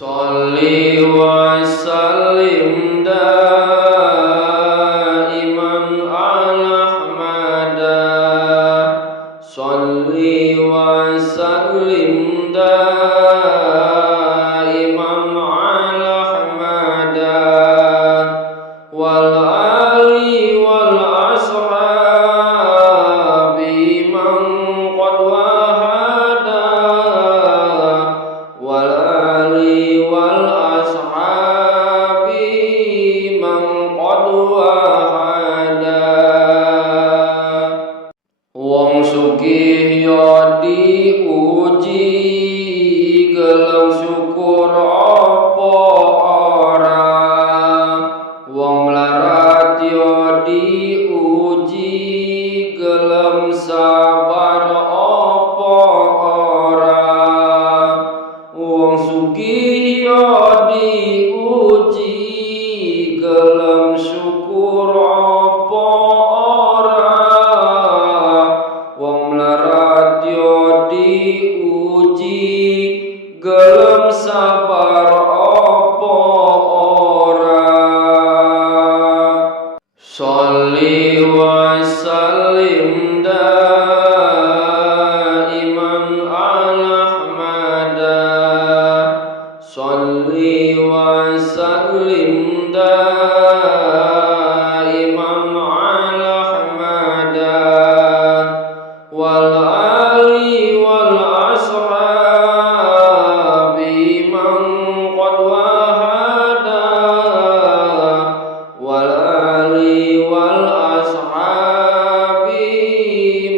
Sholli wa sallim daiman ala Ahmada. Sholli wa sallim daiman ala Ahmada. Wal ali wal ashabi man qad wahada. Wal ali wal ashabi man qad wahada. Wong sugih ya diuji, gelem syukur apa ora. Wong mlarat ya diuji, gelem sabar apa ora. Wong sugih ya diuji, gelem syukur apa ora. Wong mlarat ya diuji, gelem sabar apa ora. Sholli wa sallim daiman ala Ahmada. Sholli wa sallim daiman ala Ahmada. Wal ali wal ashabi man qad wahada. Wal ali wal ashabi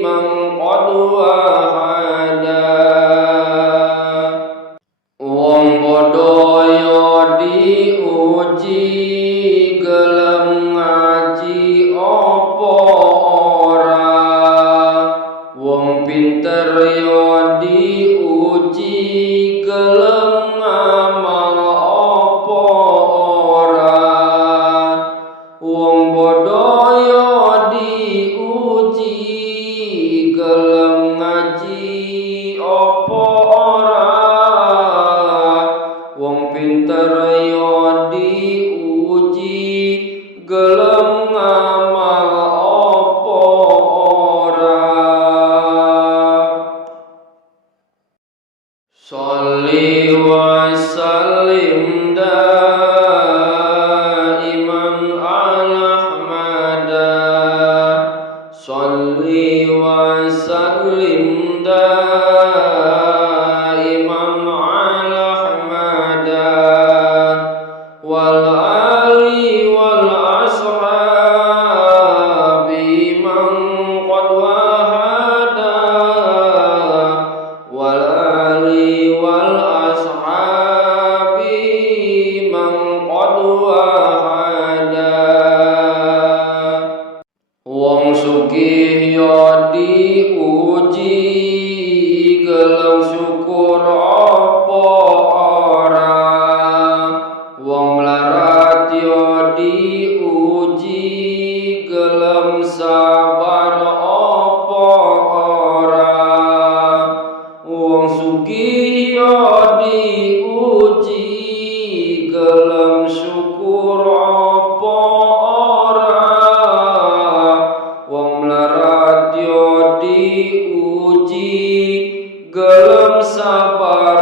man qad wahada. Wong bodho ya diuji, gelem ngaji apa ora. Wong pinter ya diuji, gelem ngamal apa ora. Wong bodho ya diuji, gelem ngaji apa ora. Wong pinter ya diuji, gelem ngamal apa ora. Sholli wa sallim daiman ala Ahmada. Sholli wa sallim daiman ala Ahmada. Wal ali wal ashabi man qad wahada. Wal ali wal ashabi man qad wahada. Wong sugih ya diuji, gelem syukur apa ora. Wong mlarat ya diuji, gelem sabar apa ora. Wong sugih ya diuji, gelem syukur apa ora. Wong mlarat ya diuji, gelem sabar